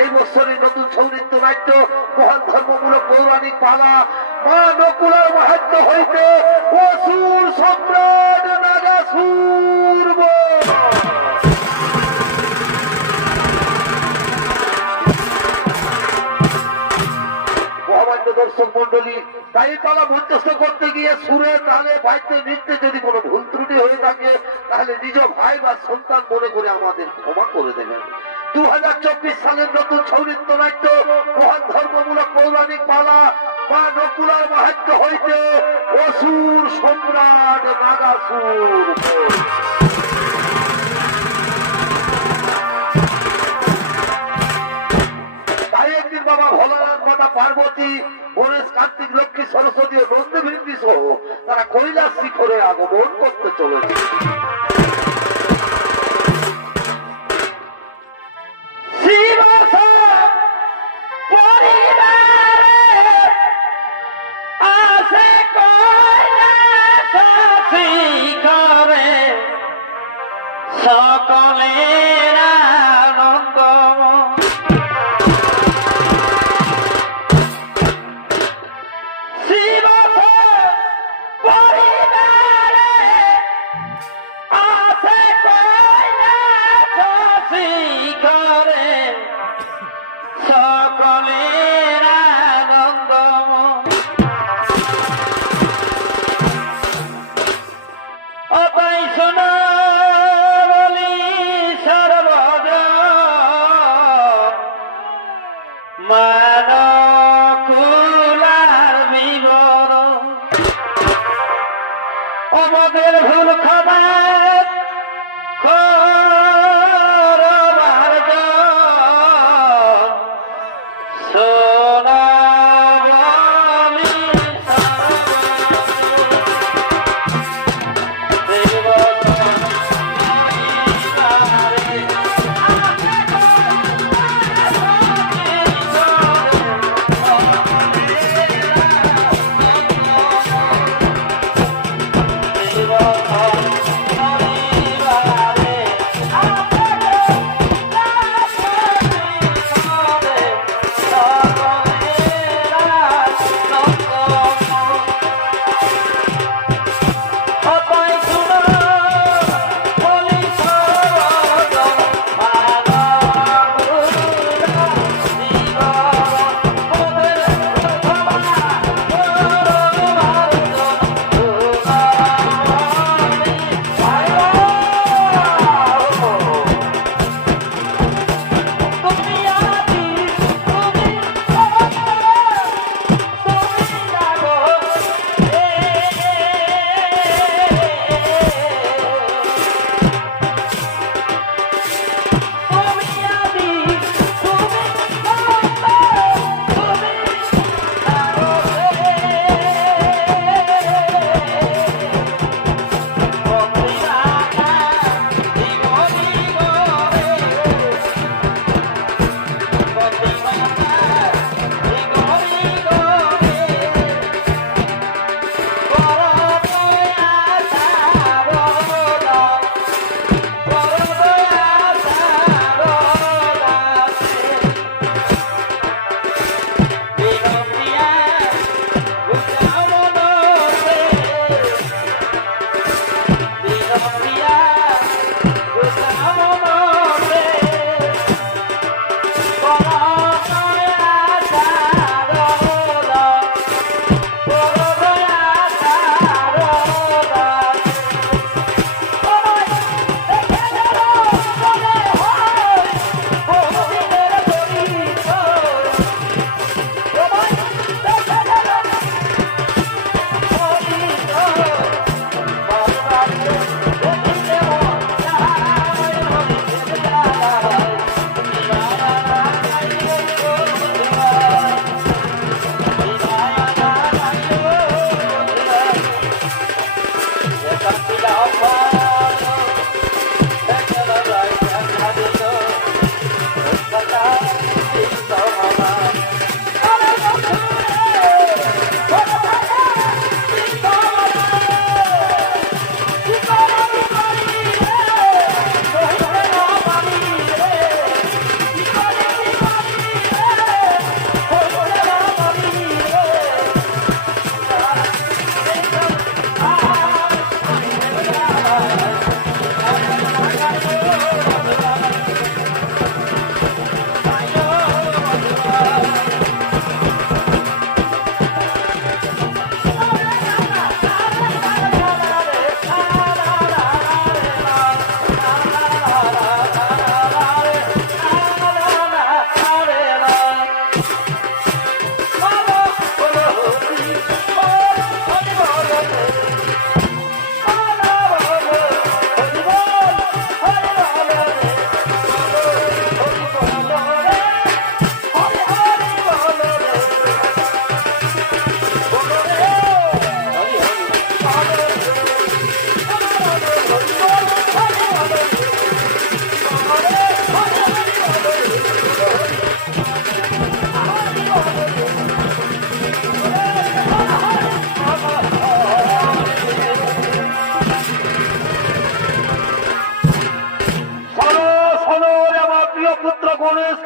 এই বছরের নতুন সৌনৃত্য নাট্য মহান ধর্মমূলক পৌরাণিক পালা মা নকুলার মাহাত্ম্য হইতে অসুর সম্রাট নাগাসুর দর্শক মন্ডলী, তাই পালা মধ্যস্থ করতে গিয়ে সুরে তালে বাদ্যে নৃত্যে যদি কোনো ভুল ত্রুটি হয়ে থাকে তাহলে নিজ ভাই বা সন্তান মনে করে আমাদের ক্ষমা করে দেবেন। 2024 সালের নতুন সৌনৃত্য নাট্য মহান ধর্মমূলক পৌরাণিক পালা মা নকুলার মাহাত্ম্য হইতে অসুর সম্রাট নাগাসুর। তাই একদিন বাবা ভোলানাথ, মাতা পার্বতী, গণেশ, কার্তিক, লক্ষ্মী, সরস্বতী ও নন্দী সহ তারা কৈলাস শিখরে আগমন করতে চলেছে। সকলের আনন্দ শিব পরিবারে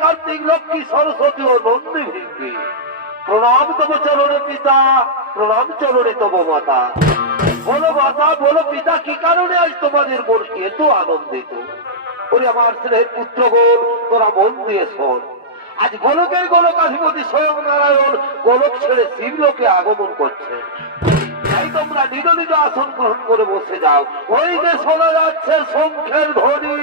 কার্তিক লক্ষ্মী সরস্বতী ও নন্দী ভিঙ্গি প্রণাম তব চরণে পিতা, প্রণাম চরণে তব মাতা। বলো মাতা, বলো পিতা, কি কারণে আজ তোমাদের মন এত আনন্দিত? ওরে আমার স্নেহের পুত্রগণ, তোরা মন দিয়ে শোন। আজ গোলকের গোলকাধিপতি স্বয়ং নারায়ণ গোলক ছেড়ে শিবলোকে আগমন করছে। তাই তোমরা নিজ নিজ আসন গ্রহণ করে বসে যাও। ওই যে শোনা যাচ্ছে শঙ্খের ধ্বনি।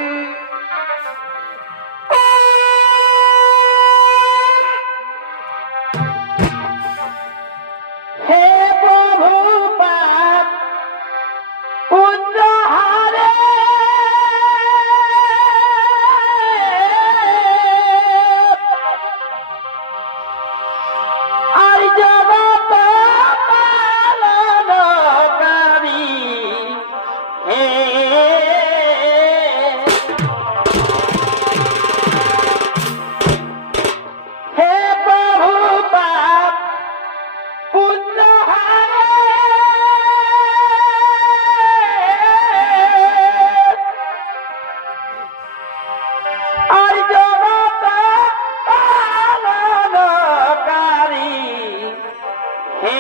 হে প্রভু পাপ পুণ্য হারে আর জগত পালনকারী হে হে প্রভু পাপ পুণ্য হারে আর জগত পালনকারী হে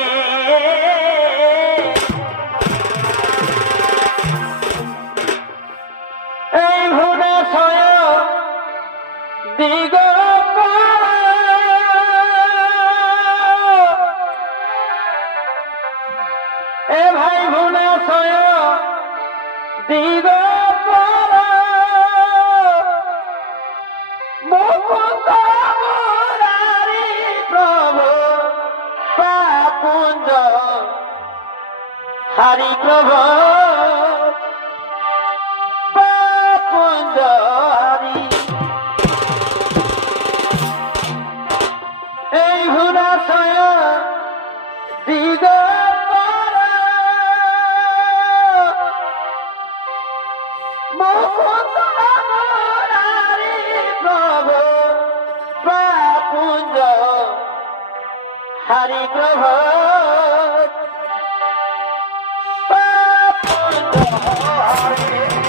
এই ভুবনেশ্বর দিগম্বর এ ভাই ভুবনেশ্বর দিগম্বর মুকুন্দ মুরারি প্রভু পাপুঞ্জ হরি প্রভু পাপুঞ্জ হরি এই ভুবনেশ্বর দিগম্বর মুকুন্দ মুরারি প্রভু পাপুঞ্জ হরি প্রভু পাপুঞ্জ হরি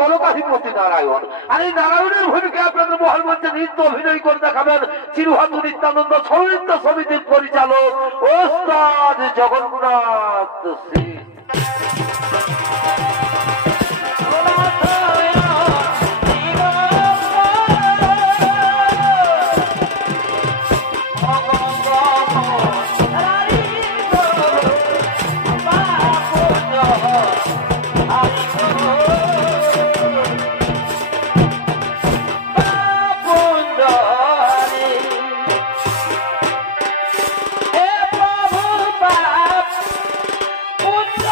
গোলকাধিপতি নারায়ণ। আর এই নারায়ণের ভূমিকা আপনাদের মহামঞ্চে নৃত্য অভিনয় করে দেখাবেন চিরহাতু নিত্যানন্দ সৌরিত্য সমিতির পরিচালক ওস্তাদ জগন্নাথ সিং। হে প্রভু পাপ পুণ্য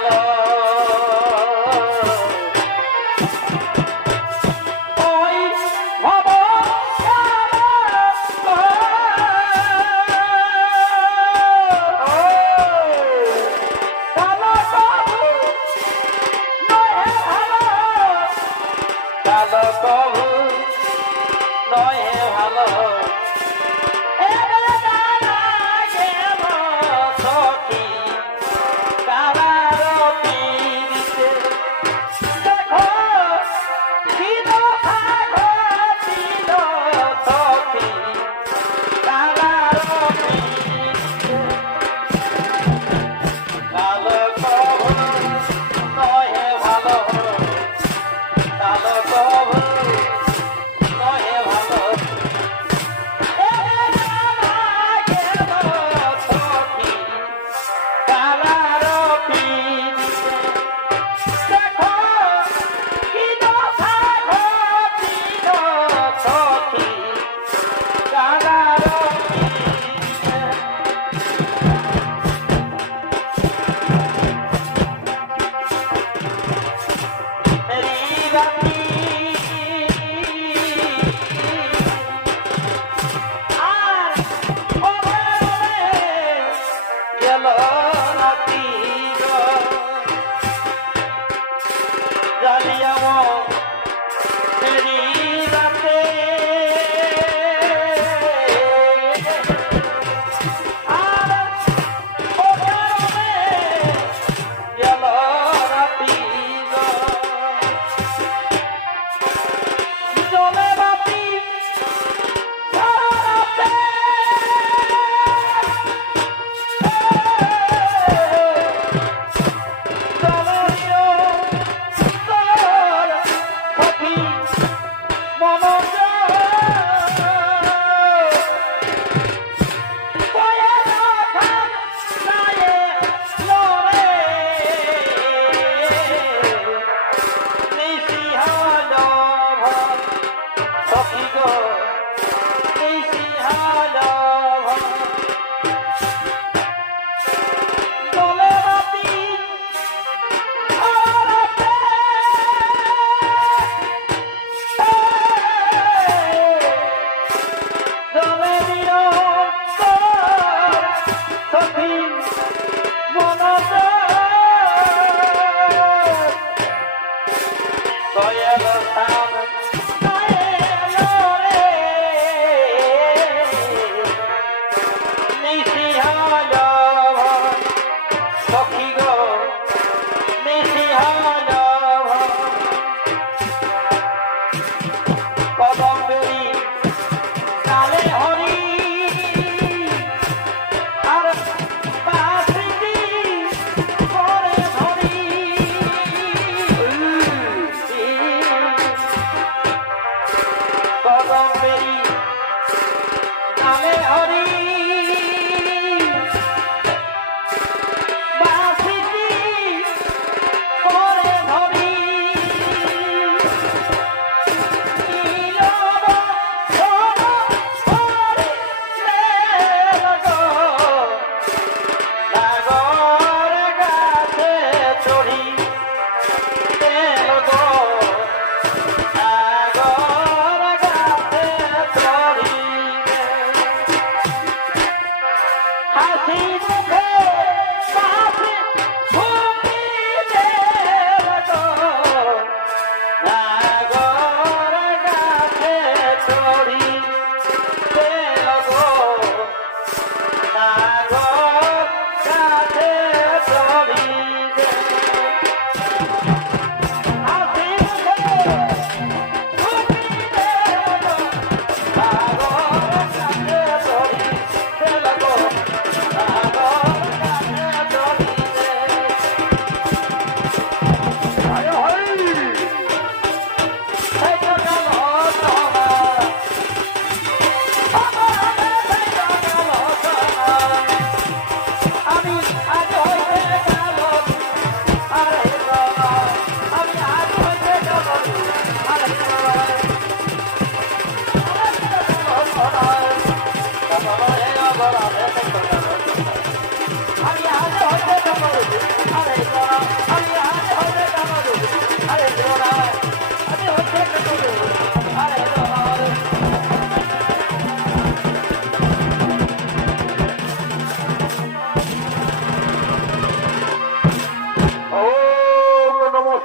ভালো ওই ভব কালো কবু নয় ভালো কালো কবু নয় ভালো সখী কারারতি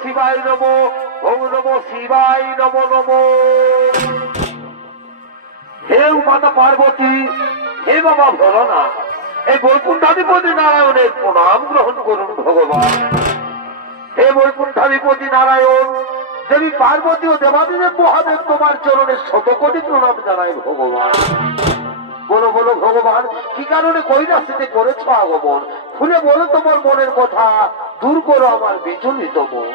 শিবায় নমো, ওম নমো শিবায় নমো নমো। হে মাতা পার্বতী, হে বাবা ভোলানাথ, এই বৈকুণ্ঠাধিপতি নারায়ণের প্রণাম গ্রহণ করুন ভগবান। হে বৈকুণ্ঠাধিপতি নারায়ণ, দেবী পার্বতী ও দেবাদিদেব মহাদেব তোমার চরণে শতকোটি প্রণাম জানাই ভগবান। বলো বলো ভগবান, কি কারণে কৈলাসিতে করেছ আগমন? খুলে বলো তোমার মনের কথা, দূর করো আমার বিচলিত মন।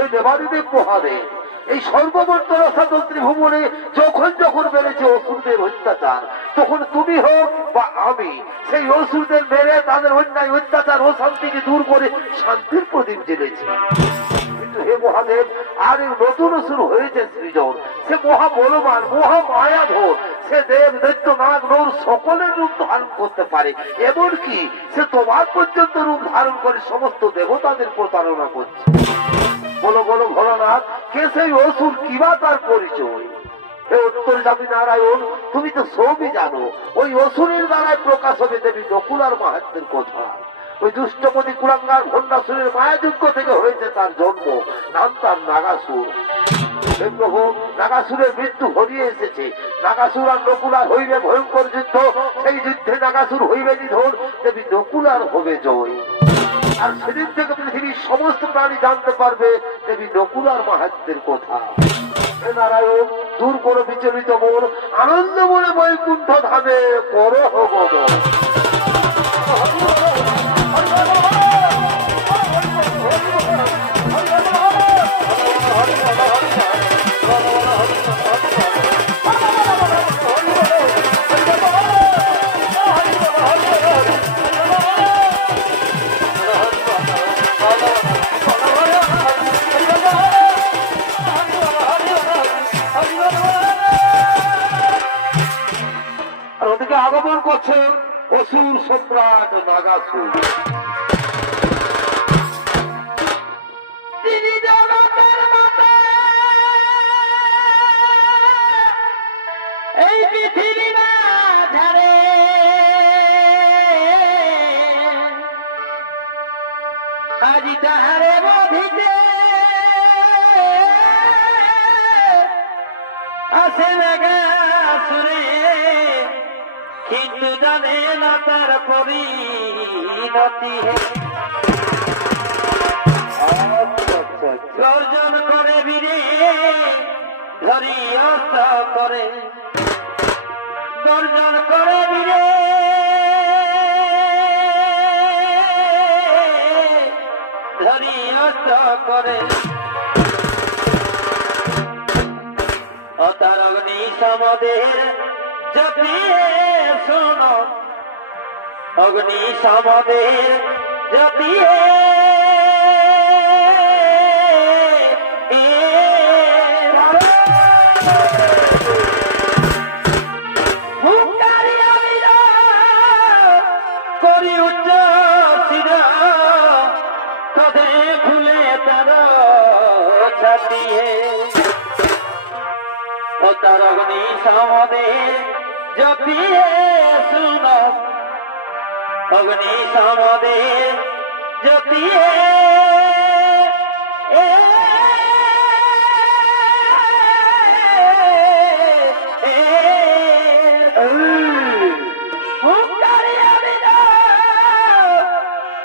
এই দেবাদিদেব মহাদেব, এই সর্বমন্ত রসাতন্ত্রী ভুবনে যখন যখন বেড়েছে অসুরদের অত্যাচার, তখন তুমি হোক বা আমি সেই অসুরদের মেরে তাদের অন্যায় অত্যাচার ও শান্তিকে দূর করে শান্তির প্রদীপ জ্বেলেছি। কিন্তু হে মহাদেব, আর এই নতুন অসুর হয়েছে সৃজন, সে মহা বলবান, মহা মায়াধর, সে দেব দৈত্য নাগ নর সকলের রূপ ধারণ করতে পারে, এমনকি সে তোমার পর্যন্ত রূপ ধারণ করে সমস্ত দেবতাদের প্রতারণা করছে। বলো বলো ভোলানাথ, কে সেই অসুর, কিবা তার পরিচয়? হে উত্তরগামী নারায়ণ, তুমি তো সবই জানো। ওই অসুরের দ্বারাই প্রকাশ হবে দেবী নকুলার মাহাত্মের কথা। ওই দুষ্টপতি কুলাঙ্গার ভণ্ডাসুরের মায়াযজ্ঞ থেকে হয়েছে তার জন্ম, নাম তার নাগাসুর। হে প্রভু, নাগাসুরের মৃত্যু ঘনিয়ে এসেছে। নাগাসুর আর নকুলার হইবে ভয়ঙ্কর যুদ্ধ, সেই যুদ্ধে নাগাসুর হইবে নিধন, দেবী নকুলার হবে জয়। আর সেদিন থেকে পৃথিবীর সমস্ত প্রাণী জানতে পারবে দেবী নকুলার মাহাত্মের কথা। হে নারায়ণ, দূর করো বিচলিত মন, আনন্দ মনে বৈকুণ্ঠ ধামে করো ভগবান। আর ওদিকে আগমন করছেন অসুর সম্রাট নাগাসুর। তিনি জগতের মাতা, এই পৃথিবী না ধারে আজি তাহারে বধিতে আসে নাগাসুরে, কিন্তু জানে না তার পরিণতি। গর্জন করে বীরে ধরি অস্ত্র করে, গর্জন করে বীরে ধরি অস্ত্র করে। ও তার অগ্নি সমাদের জপিয়ে শোনো, অগ্নি সমাদের জপিয়ে করি উচ্চ শির, কদে খুলে তার ছাতিয়ে। ও তার অগ্নি সমাদের জপিয়ে শুনো, অগ্নি সমাদের জপিয়ে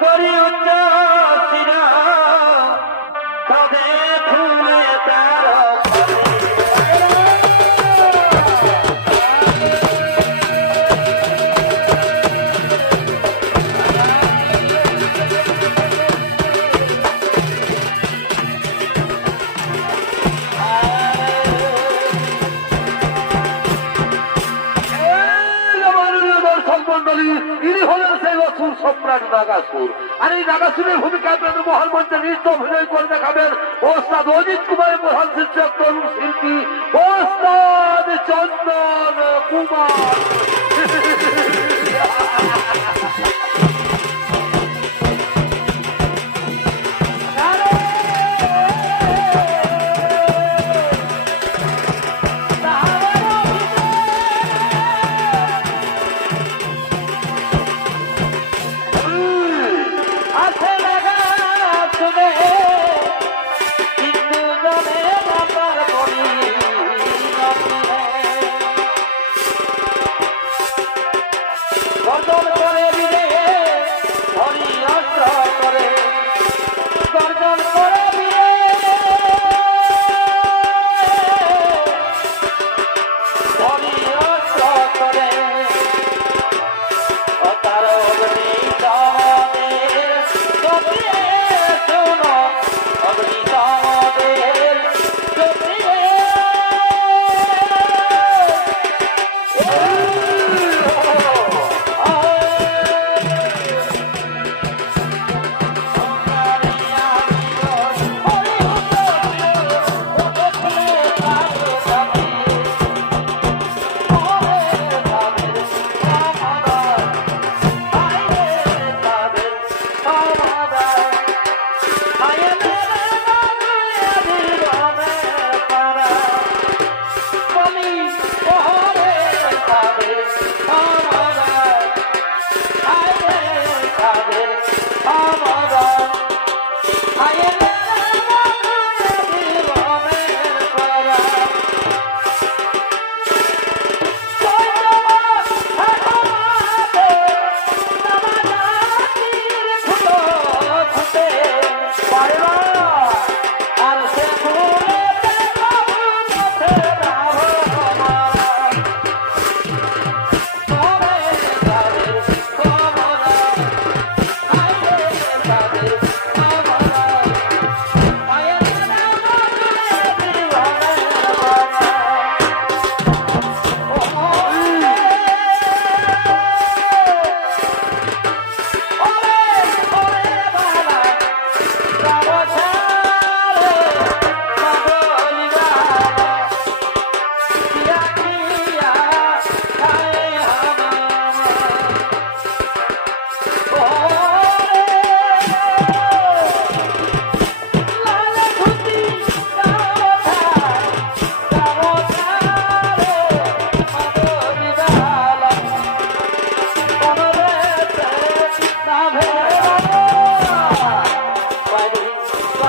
করি উচ্চ শির, কদে খুলে তার ইনি হলেন সেই অসুর সম্রাট নাগাসুর। আর এই নাগাসুরের ভূমিকায় আপনাদের মহান মঞ্চে নৃত্য অভিনয় করে দেখাবেন ওস্তাদ অজিত কুমারের প্রধান শিক্ষক, তরুণ শিল্পী ওস্তাদ চন্দন কুমার।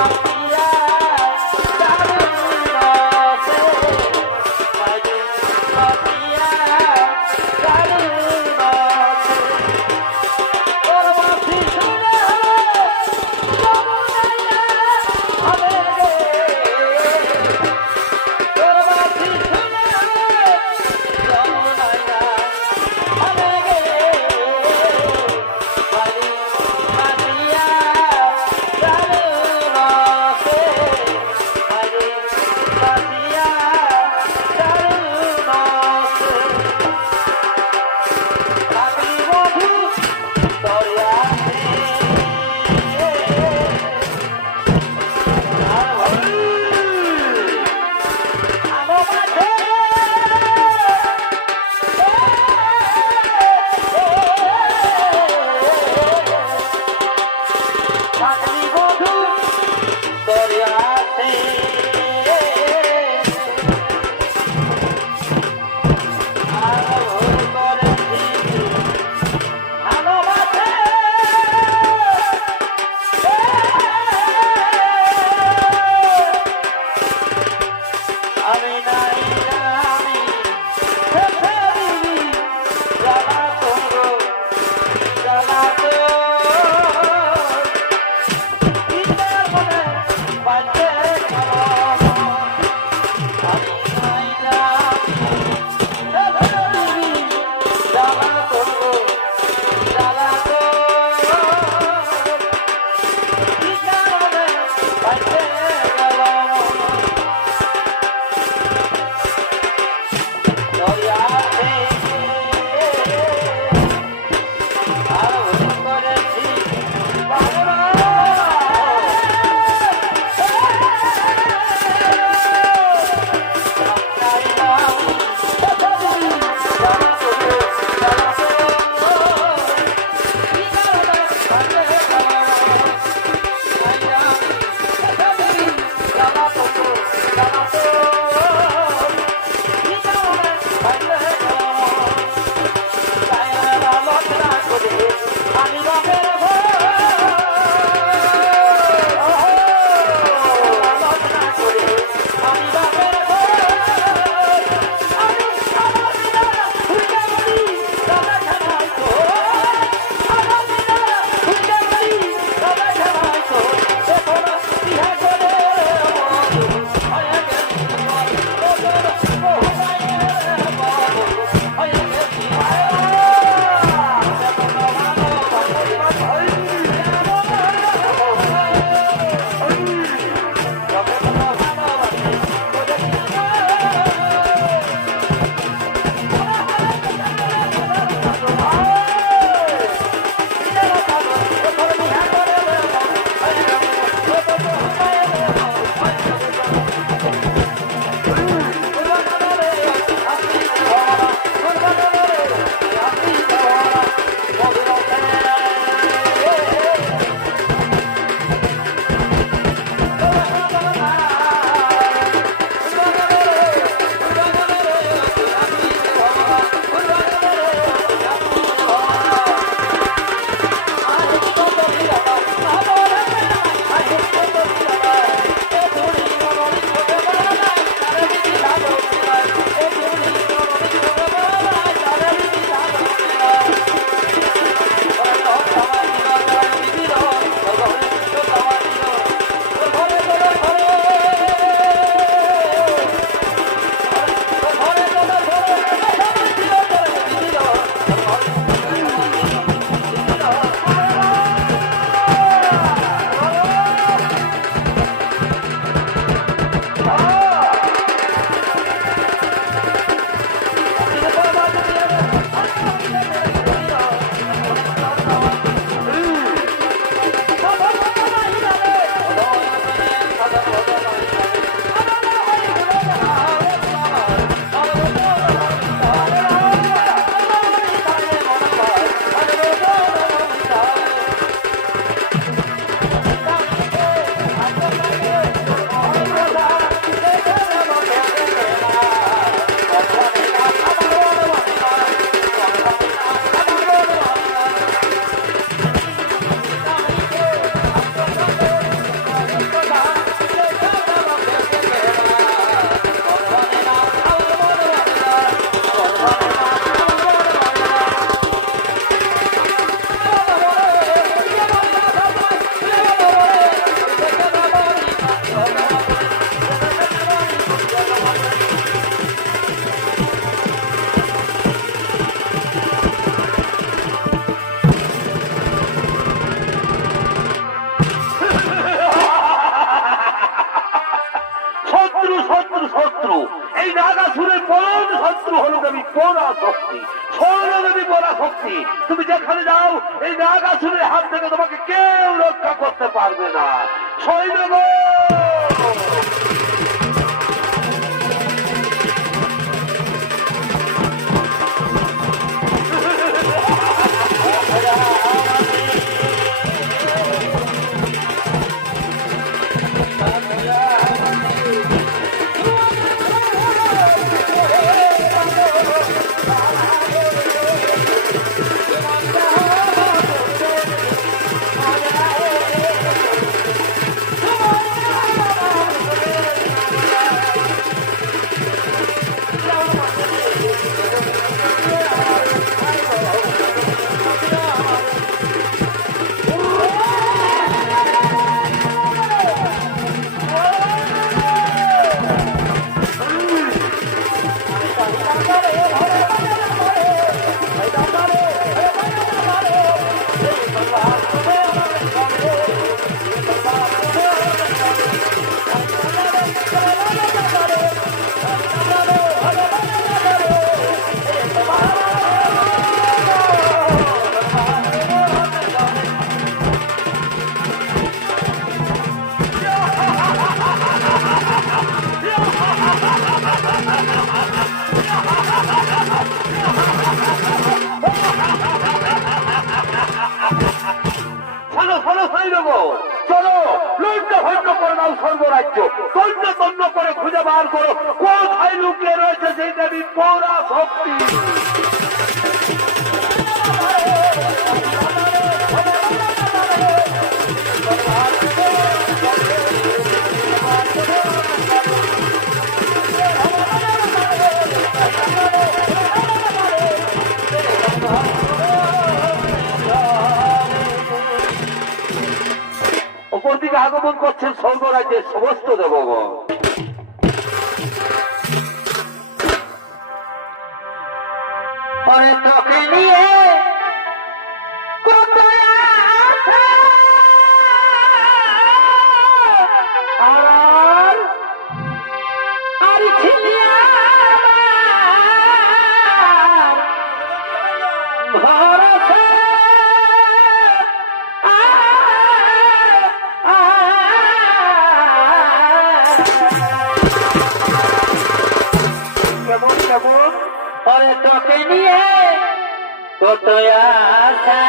মাতিয়া দারুণ রসে বাইরে মাতিয়া দারুণ রসে তোর বাঁশি শুনে যমুনাইয়া হবে রে তোর বাঁশি শুনে যমুনাইয়া হবে রে বাইরে মাতিয়া দারুণ রসে শক্তি, সৌরদেবী পরা শক্তি। তুমি যেখানে যাও এই নাগাসুরের হাত থেকে তোমাকে কেউ রক্ষা করতে পারবে না। সৈন্য চলো, লুণ্ঠ ভণ্ড করে দাও সর্বরাজ্য, তন্ন তন্ন করে খুঁজে বার করো কোথায় লুকিয়ে রয়েছে সেই দেবী পৌরা শক্তি। ওপর দিকে আগমন করছেন স্বর্গরাজ্যের সমস্ত দেবগণ। পরে তোকে নিয়ে কোথায় আসে আর আর ছিলি আমার ভরসা কেমন কেমন পরে তোকে নিয়ে কত আশা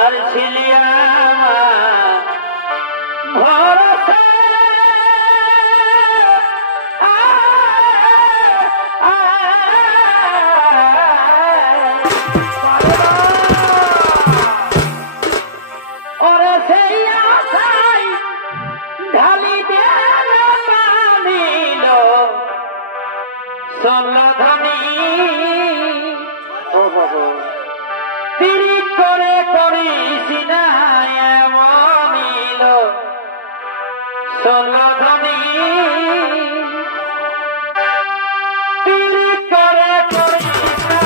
আর ছিলি আমার ভরসা ওরে সেই আশাই ঢালি দিল সন্ধানী পিরিত করে করিস না এমনিল সন্ধানী পিরিত করে করিস না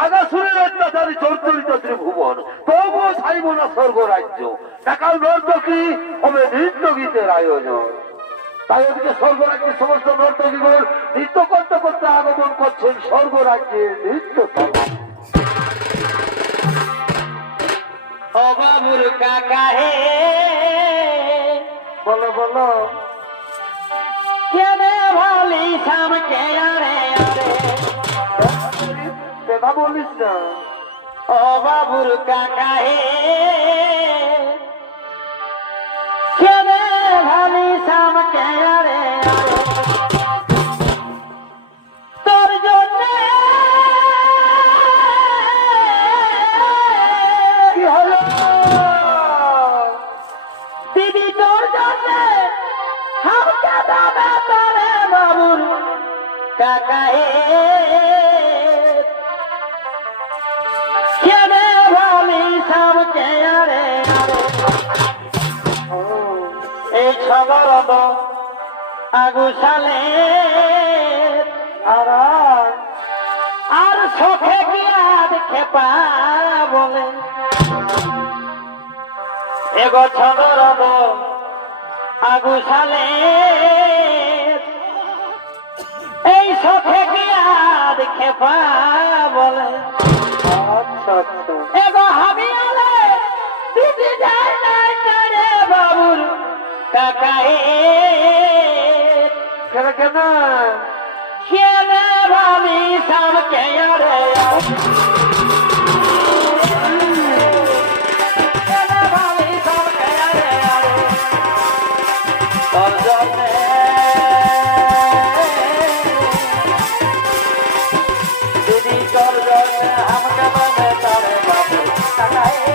নাগাসুরের অত্যাচারী চরিত্রিত ত্রিভুবন, তবুও ছাড়িব না স্বর্গ রাজ্য। দেখাও নর্তকী হবে নৃত্য গীতের আয়োজন। তাই ওদিকে স্বর্গ রাজ্যের সমস্ত নর্তকীগুলো নৃত্য করতে করতে আগমন করছেন স্বর্গ রাজ্যের নৃত্য। ও বাবুর কাকা হে, বলো বলো, কেনে ভালি সামকে আরে আরে, কথা বলিস না। ও বাবুর কাকা হে, কেনে ভালি সামকে আরে আরে, তোর জন্য কি হলো? দিদি তোর জন্য হামকে দাদা তারে বাবুর কাকা হে, কেনে ভালি সামকে আরে আরে, এই ছগরদ আগুশালে আর চোখে গিয়া দেখে পা বলে, এগো ছগরদ আগুশালে এই চোখে গিয়া দেখে পা বলে, আচ্ছা আচ্ছা, এগো হাবিয়ালে দিদি যায় নাই তারে বাবুর কাকা হে, কেন কেন? কেনে ভালি সামকে আরে আরে, কেনে ভালি সামকে আরে আরে, তোর জন্যে দিদি তোর জন্যে আমাকে বলে তারে বাবু কাকা হে,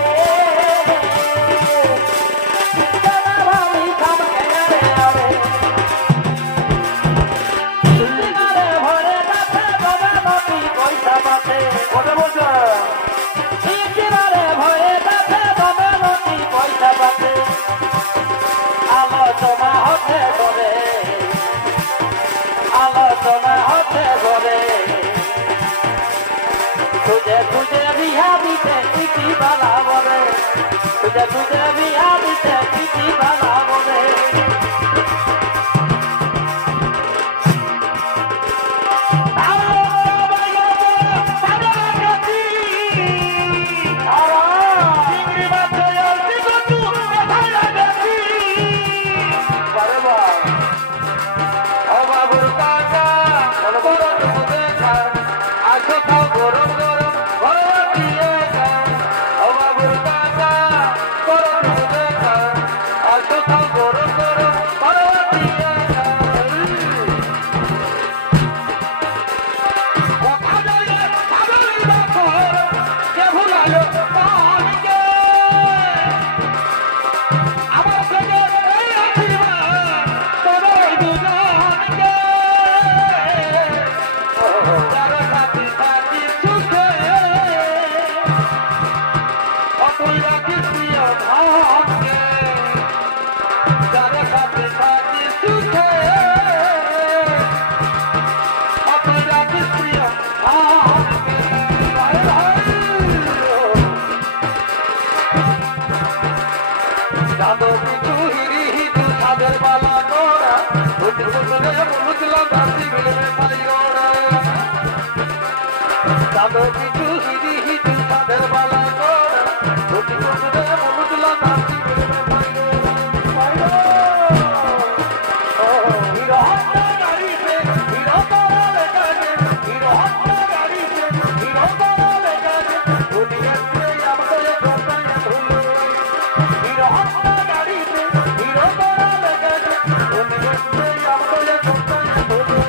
কেনে ভালি সামকে আরে আরে, দিনারে ভরে গাছে বাবা নদী পয়সা পাতে, কথা বলছো? দিনারে ভরে গাছে বাবা নদী পয়সা পাতে, আলোচনা হতে করে, আলোচনা হতে করে, তুঝে তুঝে বিহা দিতে চিঠি বালা বলে, তুঝে তুঝে বিহা দিতে চিঠি বালা বলে, আরে বাবা, ও বাবুর কাকা, বলো বলো তুমি দেখা, আসো খাও গরম গরম ঘরে দিয়ে খাও। ও বাবুর কাকা, করো তুমি দেখা, আসো খাও গরম গরম ঘরে দিয়ে খাও। কথা বলে ভাবলি বাপু, কে ভুলালো তাকে? আমার থেকে এই আশীর্বাদ তোমার দুজনকে। যারা সাথী সাথী সুখে, অতুল রাখিস প্রিয় ধনকে। যারা সাথী সাথী সুখে, অতুল রাখিস প্রিয় ধনকে। ভাই ভাই, যাদব পিছু হিরি হিদু সাদের বালা তোরা, উঠে বসলে বুঝলাম দাসি মিলবে পাইওরা। যাদব পিছু হিরি হিদু সাদের বালা তোরা, উঠে বসলে বুঝলাম দাসি মিলবে পাইওরা। হিরো হত্যা গাড়িতে হিরো তোরা লেখাছে, হিরো হত্যা গাড়িতে হিরো তোরা লেখাছে, দুনিয়াতে আমাদের জন্মায় ধুলো। হিরো হত্যা গাড়িতে হিরো তোরা লেখাছে, দুনিয়াতে আমাদের জন্মায় ধুলো।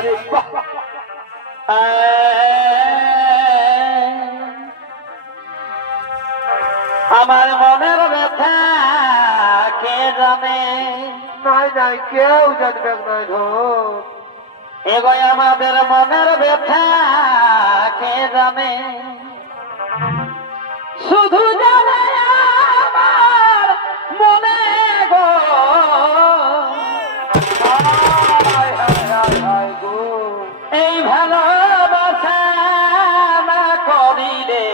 আরে বাহ! আমার মনের ব্যথা কে জানে, নাই নাই কেউ জানবে না ধর। এগো আমাদের মনের ব্যথা কে জানে, শুধু জানে আমার মনে গো। হায় হায় হায় হায় গো। এই ভালোবাসা না করিলে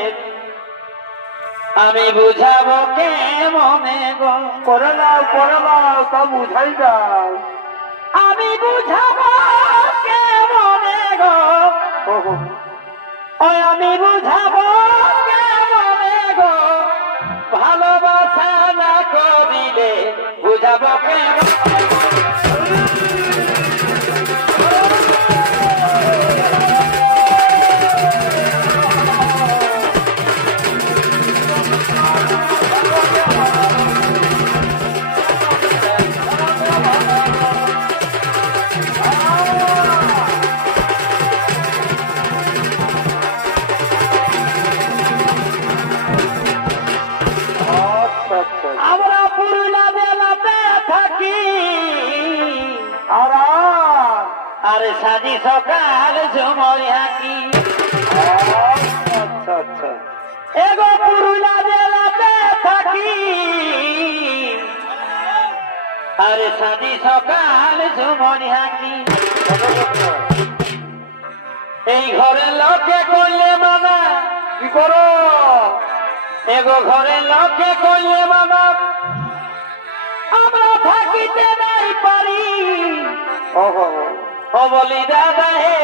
আমি বুঝাবো কে মনে গো। করে নাও তা বুঝাই দাও। আমি বুঝাবো কে মনে গো, ওহো, ওই আমি বুঝাবো কে মনে গো। ভালোবাসা না করিলে বুঝাবো কে মনে গো। আচ্ছা আচ্ছা। আমরা পুরুলা বেলাতে থাকি, আর আরে সাজি সকাল ঝুমরি হাকি। আচ্ছা আচ্ছা। এগো পুরুলা বেলাতে থাকি, আরে সাজি সকাল ঝুমরি হাকি। এই ঘরের লোকে কইলে মানা, কি করো? এগো ঘরের লোকে কইলে মানা, আমরা থাকিতে নাই পারি। ওহো, ও বলি দাদা হে,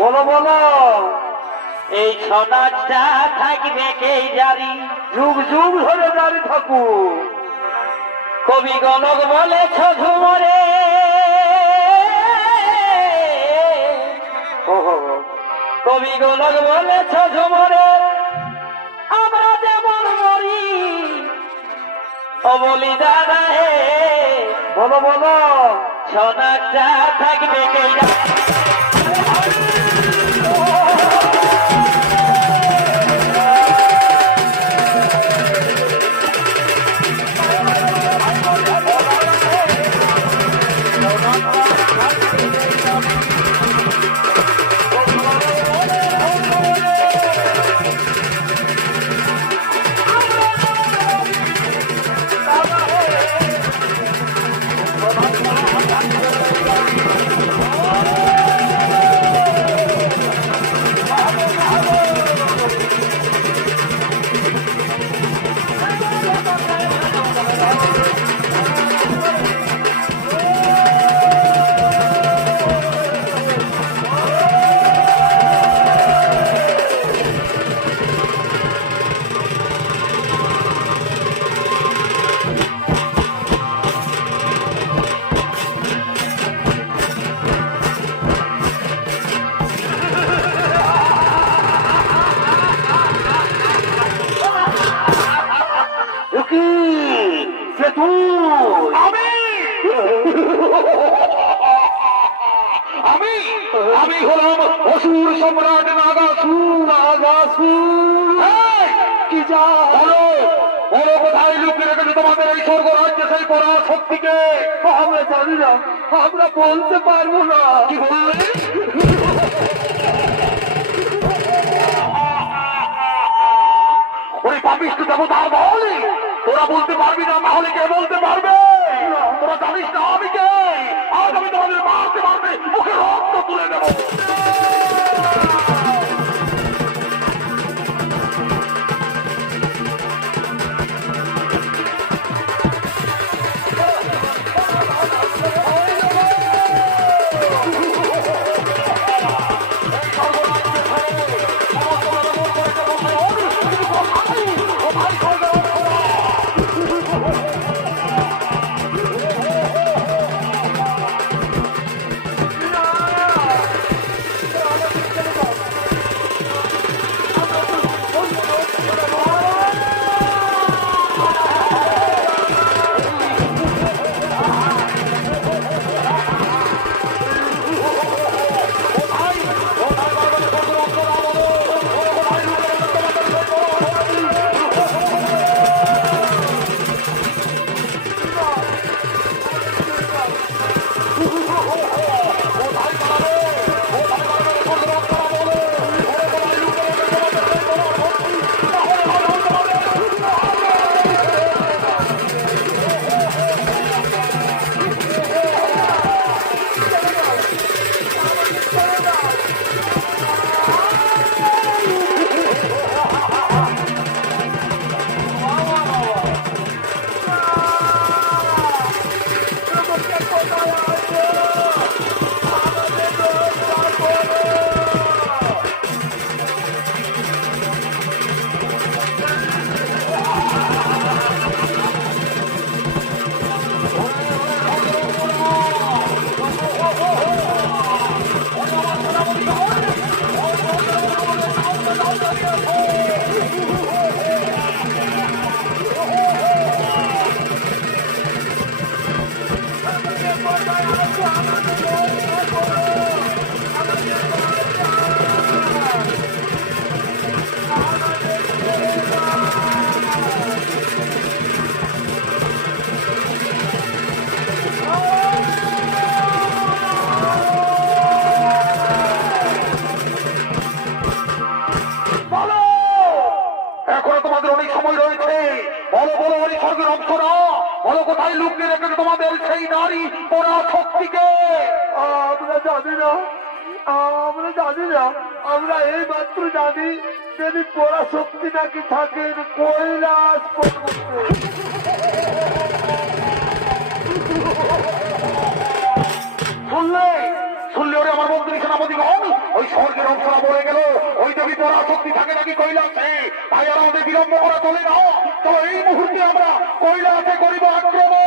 বলো বলো। এই সমাজটা থাকবে কে জারি। যুগ যুগ ধরে দাঁড়িয়ে থাকু। কবি গণক বলেছ ঝুমরে, ওহো, কবি গণক বলেছ ঝুমরে, আমরা যেমন মরি। ও বলি দাদা হে, বলো বলো। সমাজটা থাকবে কে জারি। আমি হলাম অসুর সম্রাট নাগাসুর। কি যা বলো বলো, কোথায় লুকিয়ে রেখেছে তোমাদের এই স্বর্গ রাজ্যে সেই পরাশক্তিকে? আমরা জানি না, আমরা বলতে পারবো না। কি বললে? ওই পাপিষ্ঠ দেবতার বলে তোরা বলতে পারবি না, তাহলে কে বলতে পারবে? তোরা জানিস না আমি কে? আজ আমি তোমাদের মারতে মারতে মুখে রক্ত তুলে দেবো। এখনো তোমাদের অনেক সময় রয়েছে। বলো বলো অনেক স্বর্গের অপ্সরা, বলো কোথায় লুকিয়ে রেখেছে তোমাদের সেই নারী পরাশক্তিকে? আমরা জানি না, আমরা জানি না। আমরা এই মাত্র জানি যদি পরাশক্তি নাকি থাকেন কৈলাস পর্বতে। শুনলে শুনলে ওরে আমার মন্ত্রী সেনাপতিগণ, ওই স্বর্গের অপ্সরা বলে গেল ওই দেবী পরাশক্তি থাকে নাকি কৈলাসে। তাই আর আমাদের বিলম্ব করা চলে না। তো এই মুহূর্তে আমরা কৈলাসে করিব আক্রমণ।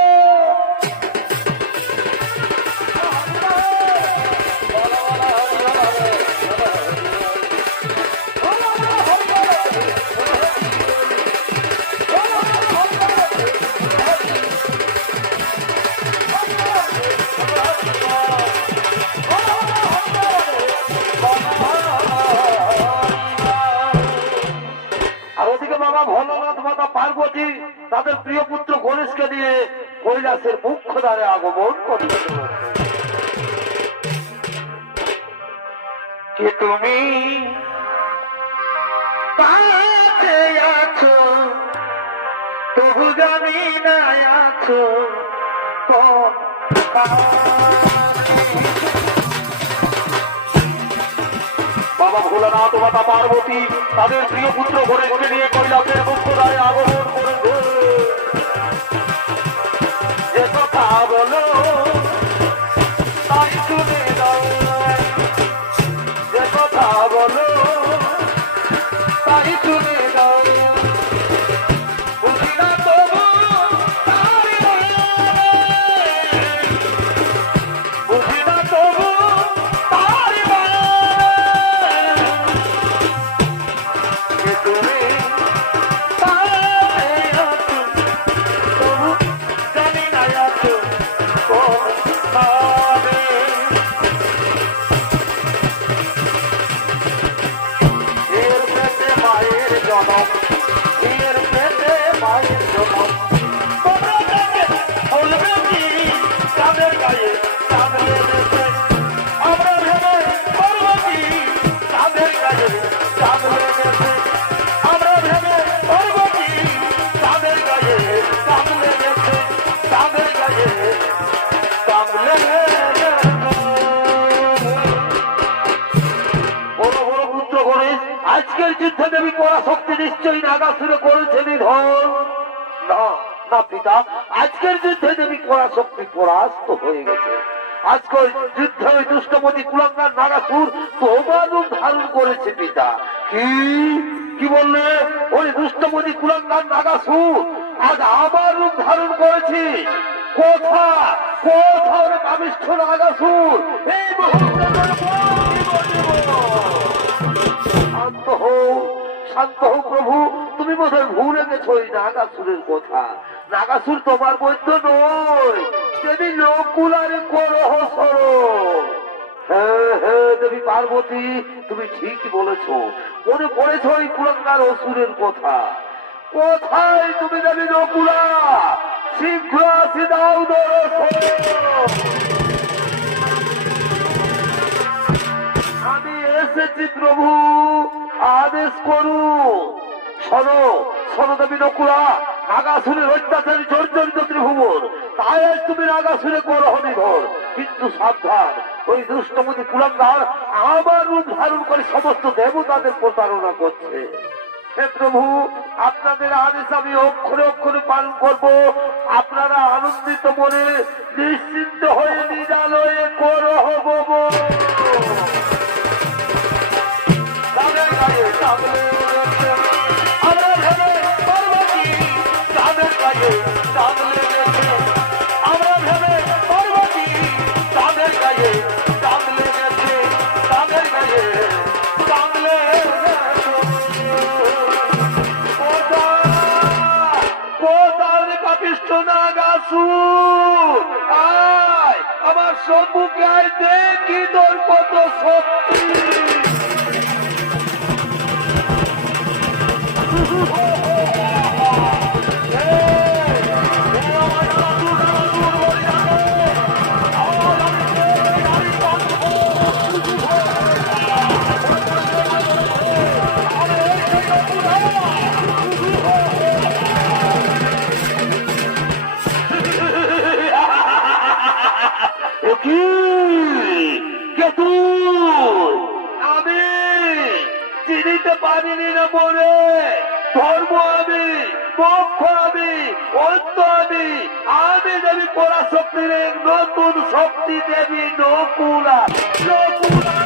আর ওদিকে বাবা ভোলানাথ মাতা পার্বতী তাদের প্রিয় পুত্র গণেশকে নিয়ে কৈলাসের মুখ্য দ্বারে আগমন করতে কে তুমি পাশে আছো, তবু জানি না আছো কোন বাবা ভোলানাথ মাতা পার্বতী তাদের প্রিয় পুত্র গণেশকে নিয়ে কৈলাসের মুখ্য দ্বারে আগমন করেছে। যে কথা বলো তাই শুনে দাও, যে কথা বলো তাই শুনে দাও। বুঝি না তবু তারি বলে, বুঝি না তবু তারি বলে। কে তুমি পাশে আছো, তবু জানি না আছো কোন ভাবে। এর পেটে মায়ের জনম, এর পেটে মায়ের জনম। তোমরা দেখে বলবে কি চাঁদের গায়ে চাঁদ লেগেছে? আমরা ভেবে বলবো কি চাঁদের গায়ে চাঁদ লেগেছে? আমরা ভেবে বলবো কি চাঁদের গায়ে চাঁদ লেগেছে? চাঁদের গায়ে চাঁদ লেগেছে। বড় বড় পুত্র গণেশ, আজকের যুদ্ধে দেবী পরাশক্তি নিশ্চয়ই নাগাসুরে করেছে নিধন। না না পিতা, আজকের যুদ্ধে দেবী পরাশক্তি পরাস্ত হয়ে গেছে। আজকের যুদ্ধে ওই দুষ্টমতি কুলাঙ্গার নাগাসুর তোমার রূপ ধারণ করেছে পিতা। কি কি বললে? ওই দুষ্টমতি কুলাঙ্গার নাগাসুর আজ আমার রূপ ধারণ করেছে। কোথা কোথা ওর কামিষ্ঠ নাগাসুর? এই মুহূর্তে তোর জীবন দেব। শান্ত হও, শান্ত হও প্রভু। তুমি বোধহয় ভুলে গেছো ওই নাগাসুরের কথা। নাগাসুর তোমার বৈদ্য নয়, দেবী নকুলারে করহ সরণ। হ্যাঁ হ্যাঁ দেবী পার্বতী, তুমি ঠিকই বলেছো। মনে পড়েছ ওই কুলাঙ্গার অসুরের কথা। কোথায় তুমি দেবী নকুলা? শীঘ্র আসি দাও দর্শন। এসেছি প্রভু, আদেশ করুন। শোনো শোনো দেবী নকুলা, নাগাসুরের অত্যাচারী জর্জরিত ত্রিভুবন, তাই আজ তুমি নাগাসুরে করহ নিধন। কিন্তু সাবধান, ওই দুষ্টমতি কুলাঙ্গার আমার রূপ ধারণ করে সমস্ত দেবতাদের প্রতারণা করছে। হে প্রভু, আপনাদের আদেশ আমি অক্ষরে অক্ষরে পালন করব। আপনারা আনন্দিত মনে নিশ্চিন্ত হয়ে নিজালয়ে করহ বব। তাদের গায়ে চাঁদলে রেখে আমরা ভেবে পার্বতী, তাদের গায়ে চাঁদলে রেখে আমরা ভেবে পার্বতী, তাদের গায়ে চাঁদলে রেখে তাদের গায়ে চাঁদলে পাপিষ্ঠ নাগাসুর, আয় আমার সম্মুখে আয়, দেখি তোর কত শক্তি। আমি চিনিতে পারিনি না মনে, ধর্ম আমি, পক্ষ আমি, অন্ত আমি, আমি দেবী পরাশক্তির এক নতুন শক্তি দেবী নকুলা। নকুলা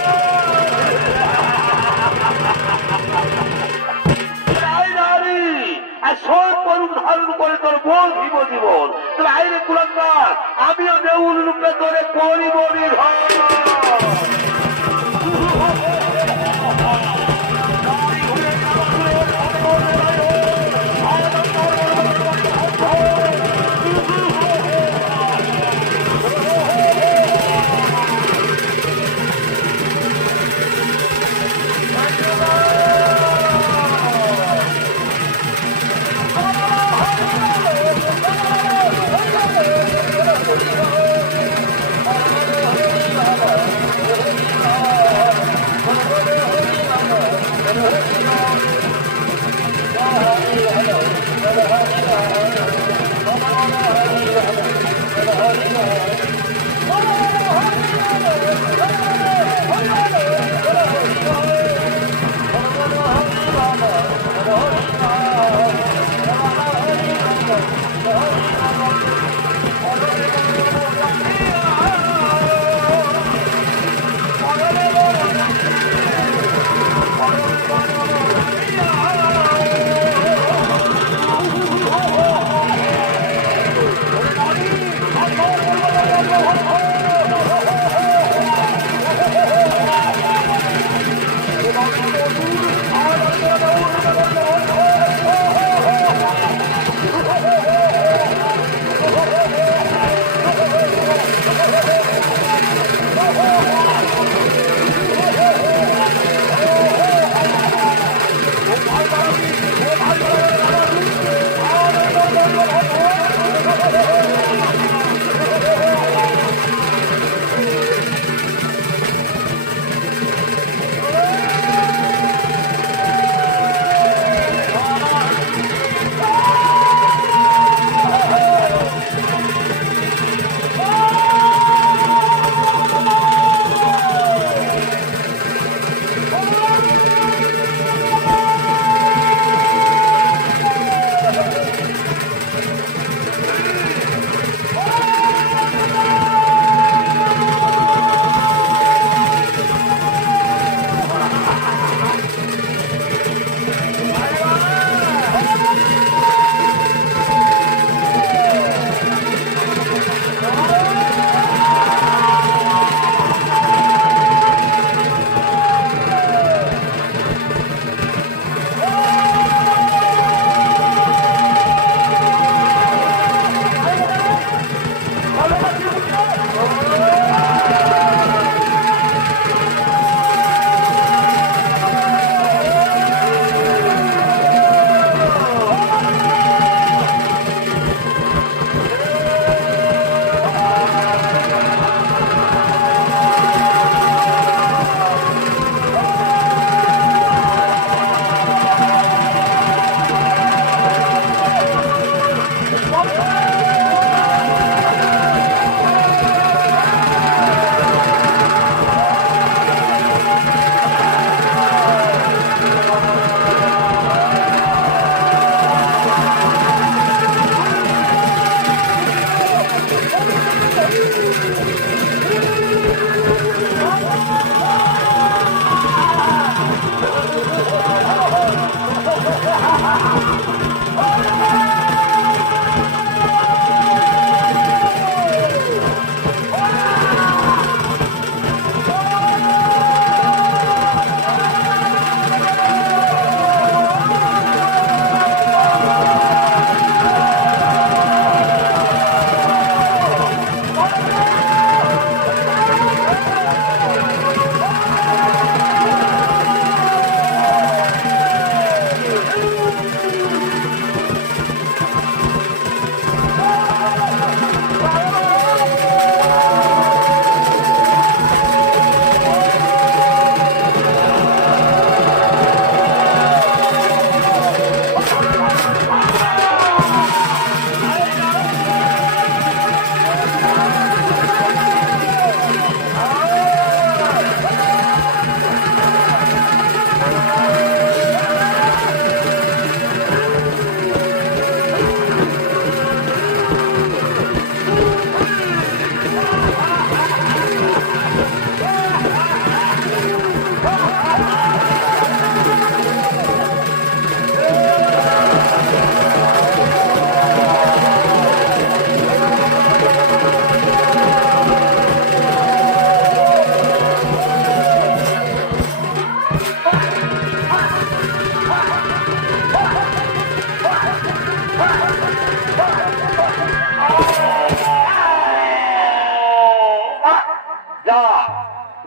সব করুক ধারণ করে তোর বল জীব জীবন, তবে আইরে কুলাঙ্গার আমিও দেউল রূপে তোরে করিব নিধন।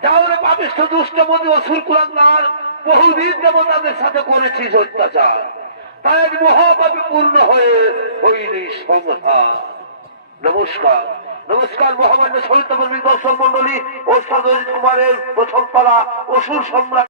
যাওরে পাপিষ্ঠ দুষ্ট মধ্যে অসুর কুলাঙ্গার বহুদিন দেবতাদের সাথে করেছিস অত্যাচার, তাই আজ মহাপাপে পূর্ণ হয়ে হইনি সংহার। নমস্কার নমস্কার মহামান্য সহিত দর্শন মন্ডলী ও সদজিৎ কুমারের প্রথম পালা অসুর সম্রাট